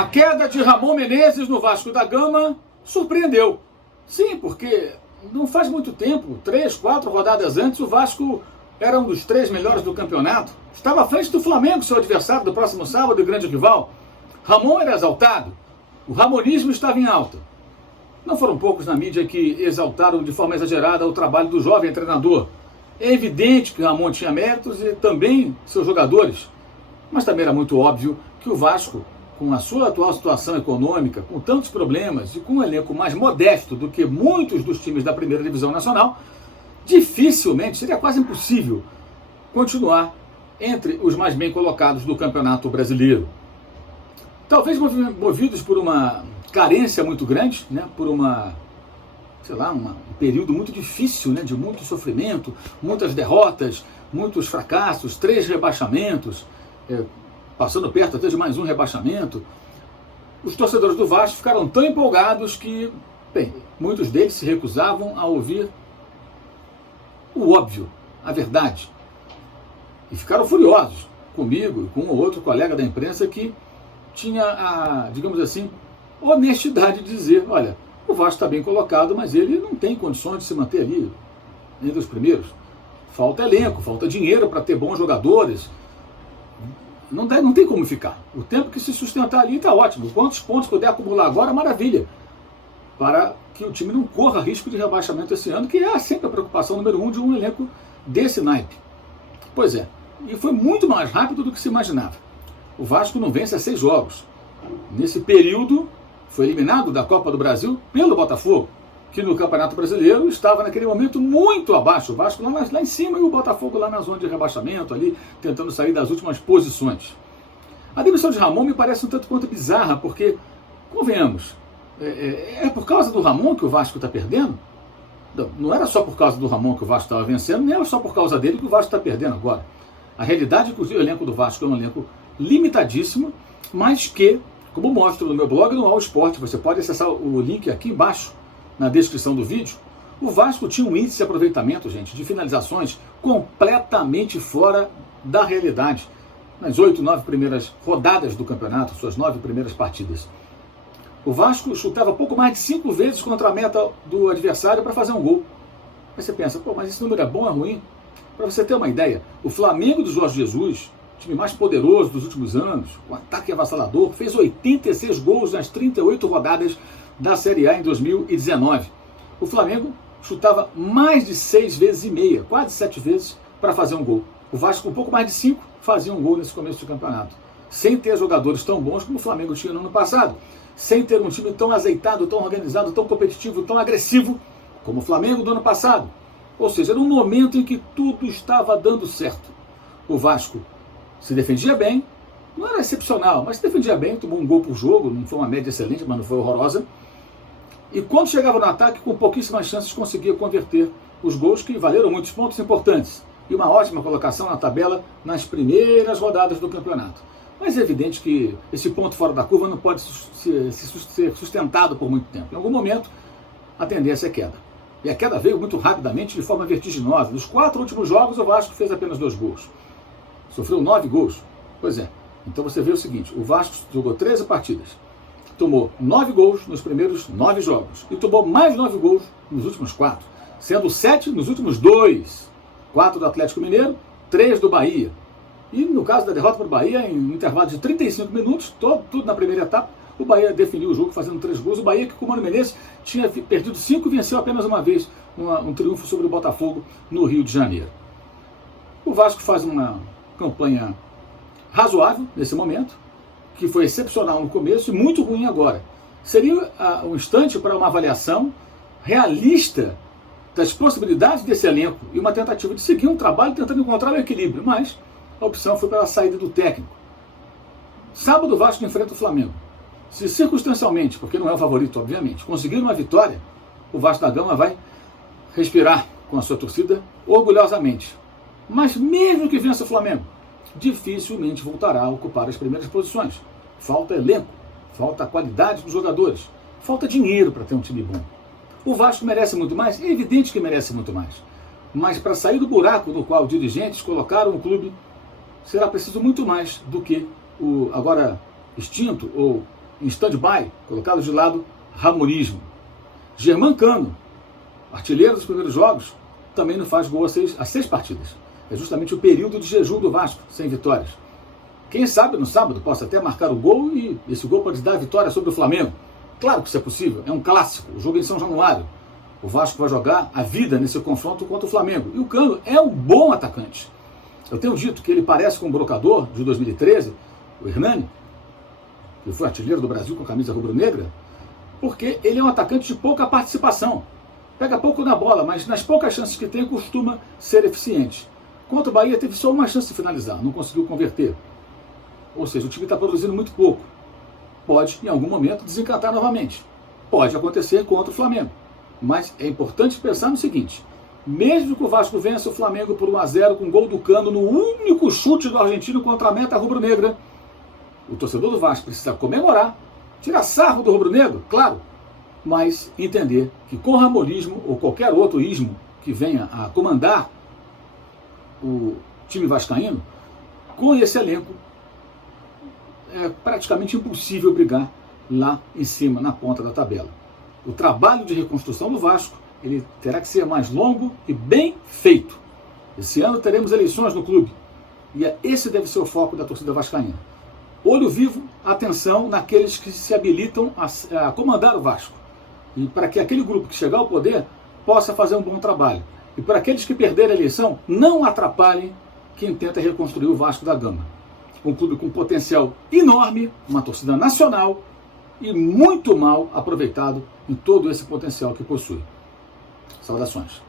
A queda de Ramon Menezes no Vasco da Gama surpreendeu. Sim, porque não faz muito tempo, 3, 4 rodadas antes, o Vasco era um dos 3 melhores do campeonato. Estava à frente do Flamengo, seu adversário do próximo sábado e grande rival. Ramon era exaltado. O ramonismo estava em alta. Não foram poucos na mídia que exaltaram de forma exagerada o trabalho do jovem treinador. É evidente que Ramon tinha méritos e também seus jogadores. Mas também era muito óbvio que o Vasco, com a sua atual situação econômica, com tantos problemas e com um elenco mais modesto do que muitos dos times da primeira divisão nacional, dificilmente, seria quase impossível, continuar entre os mais bem colocados do Campeonato Brasileiro. Talvez movidos por uma carência muito grande, né, por um período muito difícil, né, de muito sofrimento, muitas derrotas, muitos fracassos, 3 rebaixamentos, passando perto até de mais um rebaixamento. Os torcedores do Vasco ficaram tão empolgados que, bem, muitos deles se recusavam a ouvir o óbvio, a verdade. E ficaram furiosos comigo e com um ou outro colega da imprensa que tinha a, digamos assim, honestidade de dizer, olha, o Vasco está bem colocado, mas ele não tem condições de se manter ali entre os primeiros. Falta elenco, falta dinheiro para ter bons jogadores. Não tem como ficar. O tempo que se sustentar ali está ótimo. Quantos pontos puder acumular agora, maravilha. Para que o time não corra risco de rebaixamento esse ano, que é sempre a preocupação número 1 de um elenco desse naipe. Pois é, e foi muito mais rápido do que se imaginava. O Vasco não vence há 6 jogos. Nesse período, foi eliminado da Copa do Brasil pelo Botafogo, que no Campeonato Brasileiro estava naquele momento muito abaixo. O Vasco lá em cima e o Botafogo lá na zona de rebaixamento, ali tentando sair das últimas posições. A demissão de Ramon me parece um tanto quanto bizarra, porque, convenhamos, é por causa do Ramon que o Vasco está perdendo? Não era só por causa do Ramon que o Vasco estava vencendo, nem era só por causa dele que o Vasco está perdendo agora. A realidade é que o elenco do Vasco é um elenco limitadíssimo, mas que, como mostro no meu blog no All Sport, você pode acessar o link aqui embaixo, na descrição do vídeo, o Vasco tinha um índice de aproveitamento, gente, de finalizações completamente fora da realidade. Nas 8, 9 primeiras rodadas do campeonato, suas 9 primeiras partidas. O Vasco chutava pouco mais de 5 vezes contra a meta do adversário para fazer um gol. Aí você pensa, pô, mas esse número é bom ou é ruim? Para você ter uma ideia, o Flamengo do Jorge Jesus, time mais poderoso dos últimos anos, com ataque avassalador, fez 86 gols nas 38 rodadas da Série A em 2019. O Flamengo chutava mais de 6 vezes e meia, quase 7 vezes, para fazer um gol. O Vasco, com um pouco mais de 5, fazia um gol nesse começo de campeonato. Sem ter jogadores tão bons como o Flamengo tinha no ano passado. Sem ter um time tão azeitado, tão organizado, tão competitivo, tão agressivo como o Flamengo do ano passado. Ou seja, era um momento em que tudo estava dando certo. O Vasco se defendia bem, não era excepcional, mas se defendia bem, tomou um gol por jogo, não foi uma média excelente, mas não foi horrorosa. E quando chegava no ataque, com pouquíssimas chances, conseguia converter os gols que valeram muitos pontos importantes. E uma ótima colocação na tabela nas primeiras rodadas do campeonato. Mas é evidente que esse ponto fora da curva não pode ser sustentado por muito tempo. Em algum momento, a tendência é queda. E a queda veio muito rapidamente, de forma vertiginosa. Nos 4 últimos jogos, o Vasco fez apenas 2 gols. Sofreu 9 gols. Pois é. Então você vê o seguinte, o Vasco jogou 13 partidas. Tomou 9 gols nos primeiros 9 jogos. E tomou mais 9 gols nos últimos 4. Sendo 7 nos últimos 2. 4 do Atlético Mineiro, 3 do Bahia. E no caso da derrota para o Bahia, em um intervalo de 35 minutos, tudo na primeira etapa, o Bahia definiu o jogo fazendo 3 gols. O Bahia, que com o Mano Menezes tinha perdido 5 e venceu apenas uma vez um triunfo sobre o Botafogo no Rio de Janeiro. O Vasco faz uma campanha razoável nesse momento, que foi excepcional no começo e muito ruim agora. Seria um instante para uma avaliação realista das possibilidades desse elenco e uma tentativa de seguir um trabalho tentando encontrar o equilíbrio, mas a opção foi pela saída do técnico. Sábado o Vasco enfrenta o Flamengo. Se circunstancialmente, porque não é o favorito, obviamente, conseguir uma vitória, o Vasco da Gama vai respirar com a sua torcida orgulhosamente. Mas mesmo que vença o Flamengo, dificilmente voltará a ocupar as primeiras posições. Falta elenco, falta qualidade dos jogadores, falta dinheiro para ter um time bom. O Vasco merece muito mais? É evidente que merece muito mais. Mas para sair do buraco no qual dirigentes colocaram o clube, será preciso muito mais do que o agora extinto ou em stand-by, colocado de lado, ramonismo. Germancano, artilheiro dos primeiros jogos, também não faz gol há 6 partidas. É justamente o período de jejum do Vasco, sem vitórias. Quem sabe no sábado possa até marcar o gol e esse gol pode dar a vitória sobre o Flamengo. Claro que isso é possível, é um clássico, o jogo é em São Januário. O Vasco vai jogar a vida nesse confronto contra o Flamengo. E o Cano é um bom atacante. Eu tenho dito que ele parece com o brocador de 2013, o Hernani, que foi artilheiro do Brasil com a camisa rubro-negra, porque ele é um atacante de pouca participação. Pega pouco na bola, mas nas poucas chances que tem, costuma ser eficiente. Contra o Bahia teve só uma chance de finalizar, não conseguiu converter. Ou seja, o time está produzindo muito pouco. Pode, em algum momento, desencantar novamente. Pode acontecer contra o Flamengo. Mas é importante pensar no seguinte: mesmo que o Vasco vença o Flamengo por 1-0 com gol do Cano no único chute do argentino contra a meta rubro-negra, o torcedor do Vasco precisa comemorar, tirar sarro do rubro-negro, claro, mas entender que com o ramonismo ou qualquer outro ismo que venha a comandar o time vascaíno, com esse elenco é praticamente impossível brigar lá em cima, na ponta da tabela. O trabalho de reconstrução do Vasco, ele terá que ser mais longo e bem feito. Esse ano teremos eleições no clube e esse deve ser o foco da torcida vascaína. Olho vivo, atenção naqueles que se habilitam a comandar o Vasco. E para que aquele grupo que chegar ao poder possa fazer um bom trabalho. E para aqueles que perderem a eleição, não atrapalhem quem tenta reconstruir o Vasco da Gama. Um clube com potencial enorme, uma torcida nacional e muito mal aproveitado em todo esse potencial que possui. Saudações.